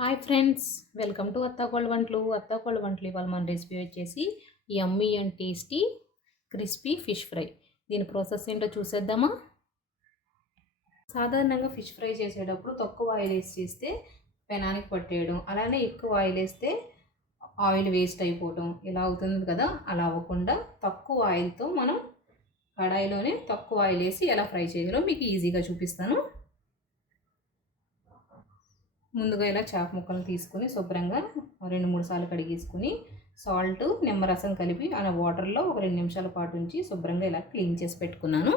Hi friends, welcome to అత్తాకోళ్ళ వంటలు. అత్తాకోళ్ళ వంటలు ఇవాళ మన రెసిపీ వచ్చేసి యమ్మీ and tasty crispy fish fry. దీని ప్రాసెస్ ఏంటో చూసేద్దామా? సాధారణంగా ఫిష్ ఫ్రై చేసేటప్పుడు తక్కువ ఆయిల్ వేసి చేస్తే పెనానికి పట్టేయడం, అలానే ఎక్కువ ఆయిల్ వేస్తే ఆయిల్ వేస్ట్ అయిపోవడం ఇలా అవుతుంది కదా. అలా అవ్వకుండా తక్కువ ఆయిల్తో మనం కడాయిలోనే తక్కువ ఆయిల్ వేసి ఎలా ఫ్రై చేయాలో మీకు ఈజీగా చూపిస్తాను. ముందుగా ఇలా చాప ముక్కలు తీసుకొని శుభ్రంగా 2-3 సార్లు కడిగేసుకుని సాల్ట్ నిమ్మరసం కలిపి అలా వాటర్లో ఒక 2 నిమిషాల పాటు ఉంచి శుభ్రంగా ఇలా క్లీన్ చేసి పెట్టుకున్నాను.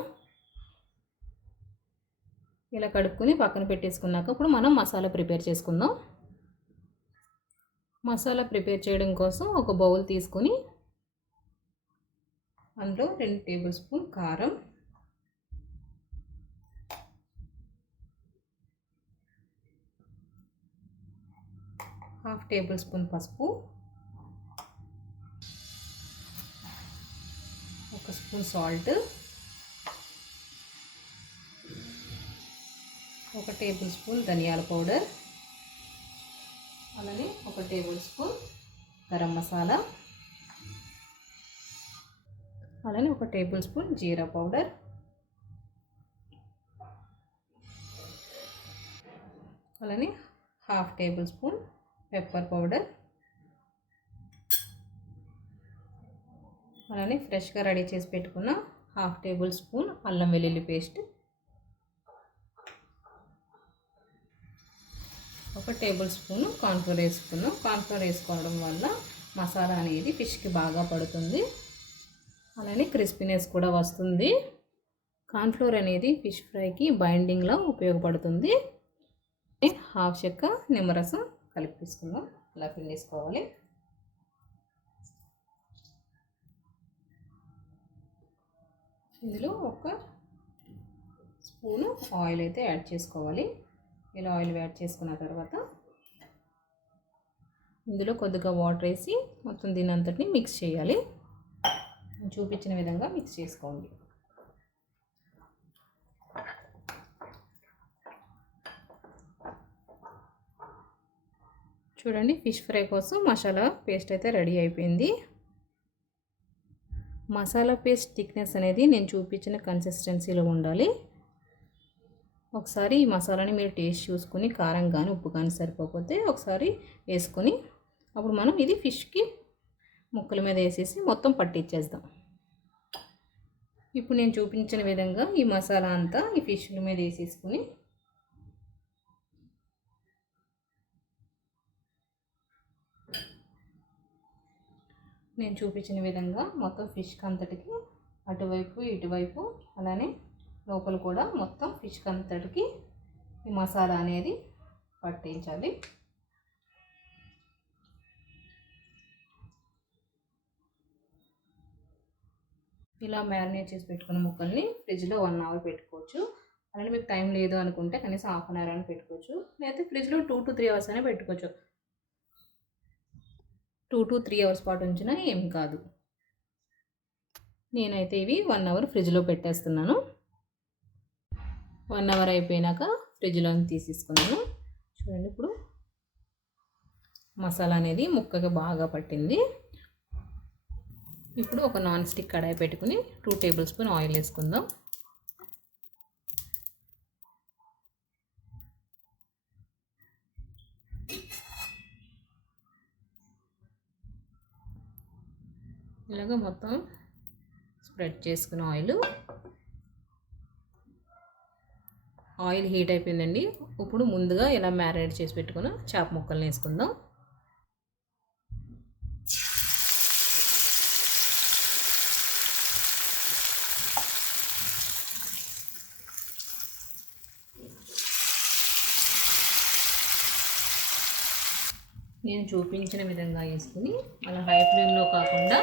ఇలా కడుక్కొని పక్కన పెట్టేసుకున్నాక ఇప్పుడు మనం మసాలా ప్రిపేర్ చేసుకుందాం. మసాలా ప్రిపేర్ చేయడం కోసం ఒక బౌల్ తీసుకొని అందులో 2 టేబుల్ స్పూన్ కారం, 1/2 టేబుల్ స్పూన్ పసుపు, 1 స్పూన్ సాల్ట్, 1 టేబుల్ స్పూన్ ధనియాల పౌడర్, అలానే 1 టేబుల్ స్పూన్ గరం మసాలా, అలానే 1 టేబుల్ స్పూన్ జీరా పౌడర్, అలానే 1/2 టేబుల్ స్పూన్ పెప్పర్ పౌడర్, అలానే ఫ్రెష్గా రెడీ చేసి పెట్టుకున్న 1/2 టేబుల్ స్పూన్ అల్లం వెల్లుల్లి పేస్ట్, 1 టేబుల్ స్పూన్ కార్న్ఫ్లోర్ వేసుకున్నాం. కార్న్ఫ్లోర్ వేసుకోవడం వల్ల మసాలా అనేది ఫిష్కి బాగా పడుతుంది, అలానే క్రిస్పీనెస్ కూడా వస్తుంది. కార్న్ఫ్లోర్ అనేది ఫిష్ ఫ్రైకి బైండింగ్లో ఉపయోగపడుతుంది. 1/2 చెక్క నిమ్మరసం కలిపి తీసుకుందాం. ఇలా పిండేసుకోవాలి. ఇందులో 1 స్పూను ఆయిల్ అయితే యాడ్ చేసుకోవాలి. ఇలా ఆయిల్ యాడ్ చేసుకున్న తర్వాత ఇందులో కొద్దిగా వాటర్ వేసి మొత్తం దీని అంతటిని మిక్స్ చేయాలి. చూపించిన విధంగా మిక్స్ చేసుకోండి. చూడండి, ఫిష్ ఫ్రై కోసం మసాలా పేస్ట్ అయితే రెడీ అయిపోయింది. మసాలా పేస్ట్ థిక్నెస్ అనేది నేను చూపించిన కన్సిస్టెన్సీలో ఉండాలి. ఒకసారి ఈ మసాలాని మీరు టేస్ట్ చూసుకుని కారం కానీ ఉప్పు కానీ సరిపోతే ఒకసారి వేసుకొని అప్పుడు మనం ఇది ఫిష్కి ముక్కల మీద వేసేసి మొత్తం పట్టించేద్దాం. ఇప్పుడు నేను చూపించిన విధంగా ఈ మసాలా అంతా ఈ ఫిష్ల మీద వేసేసుకుని నేను చూపించిన విధంగా మొత్తం ఫిష్కి అంతటికి అటువైపు ఇటువైపు అలానే లోపల కూడా మొత్తం ఫిష్కి అంతటికి ఈ మసాలా అనేది పట్టించాలి. ఇలా మ్యారినేట్ చేసి పెట్టుకున్న ముక్కల్ని ఫ్రిడ్జ్లో 1 అవర్ పెట్టుకోవచ్చు. అలానే మీకు టైం లేదు అనుకుంటే కనీసం 1/2 అవర్ అని పెట్టుకోవచ్చు, లేకపోతే ఫ్రిడ్జ్లో 2 to 3 అవర్స్ అయినా పెట్టుకోవచ్చు. 2 to 3 అవర్స్ పాటు ఉంచినా ఏం కాదు. నేనైతే ఇవి 1 అవర్ ఫ్రిడ్జ్లో పెట్టేస్తున్నాను. 1 అవర్ అయిపోయినాక ఫ్రిడ్జ్లో తీసేసుకున్నాను. చూడండి, ఇప్పుడు మసాలా అనేది ముక్కగా బాగా పట్టింది. ఇప్పుడు ఒక నాన్ స్టిక్ కడాయి పెట్టుకుని 2 టేబుల్ స్పూన్ ఆయిల్ వేసుకుందాం. ఇలాగ మొత్తం స్ప్రెడ్ చేసుకున్న ఆయిల్ హీట్ అయిపోయిందండి. ఇప్పుడు ముందుగా ఇలా మ్యారినేట్ చేసి పెట్టుకున్న చేప ముక్కల్ని వేసుకుందాం. నేను చూపించిన విధంగా వేసుకుని అలా హై ఫ్లేమ్లో కాకుండా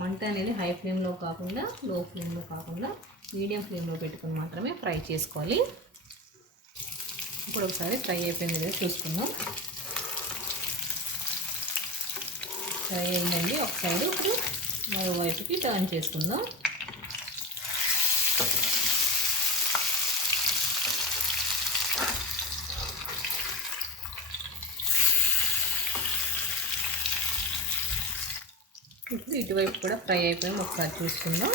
మంట అనేది హై ఫ్లేమ్లో కాకుండా లో ఫ్లేమ్లో కాకుండా మీడియం ఫ్లేమ్లో పెట్టుకుని మాత్రమే ఫ్రై చేసుకోవాలి. ఇప్పుడు ఒకసారి ఫ్రై అయిపోయింది కదా చూసుకుందాం. ఫ్రై అయిందండి. ఒక సైడ్ ఇప్పుడు మరో వైపుకి టర్న్ చేసుకుందాం. ఇప్పుడు ఇటువైపు కూడా ఫ్రై అయిపోయి ఒకసారి చూసుకుందాం.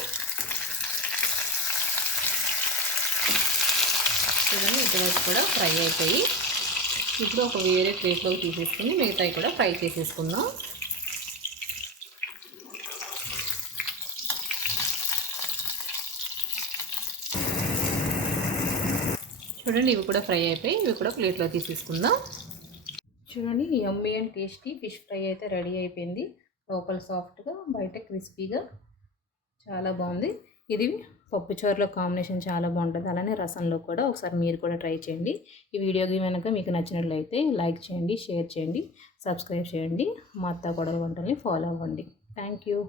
చూడండి, ఇటువైపు కూడా ఫ్రై అయిపోయి ఇప్పుడు ఒక వేరే ప్లేట్లోకి తీసేసుకుని మిగతాయి కూడా ఫ్రై చేసేసుకుందాం. చూడండి, ఇవి కూడా ఫ్రై అయిపోయి ఇవి కూడా ప్లేట్లో తీసేసుకుందాం. చూడండి, యమ్మీ అండ్ టేస్టీ ఫిష్ ఫ్రై అయితే రెడీ అయిపోయింది. లోపల సాఫ్ట్గా బయట క్రిస్పీగా చాలా బాగుంది. ఇది పప్పుచారులో కాంబినేషన్ చాలా బాగుంటుంది. అలానే రసంలో కూడా ఒకసారి మీరు కూడా ట్రై చేయండి. ఈ వీడియో కనుక మీకు నచ్చినట్లయితే లైక్ చేయండి, షేర్ చేయండి, సబ్స్క్రైబ్ చేయండి. మా అత్త కొడల వంటల్ని ఫాలో అవ్వండి. Thank you.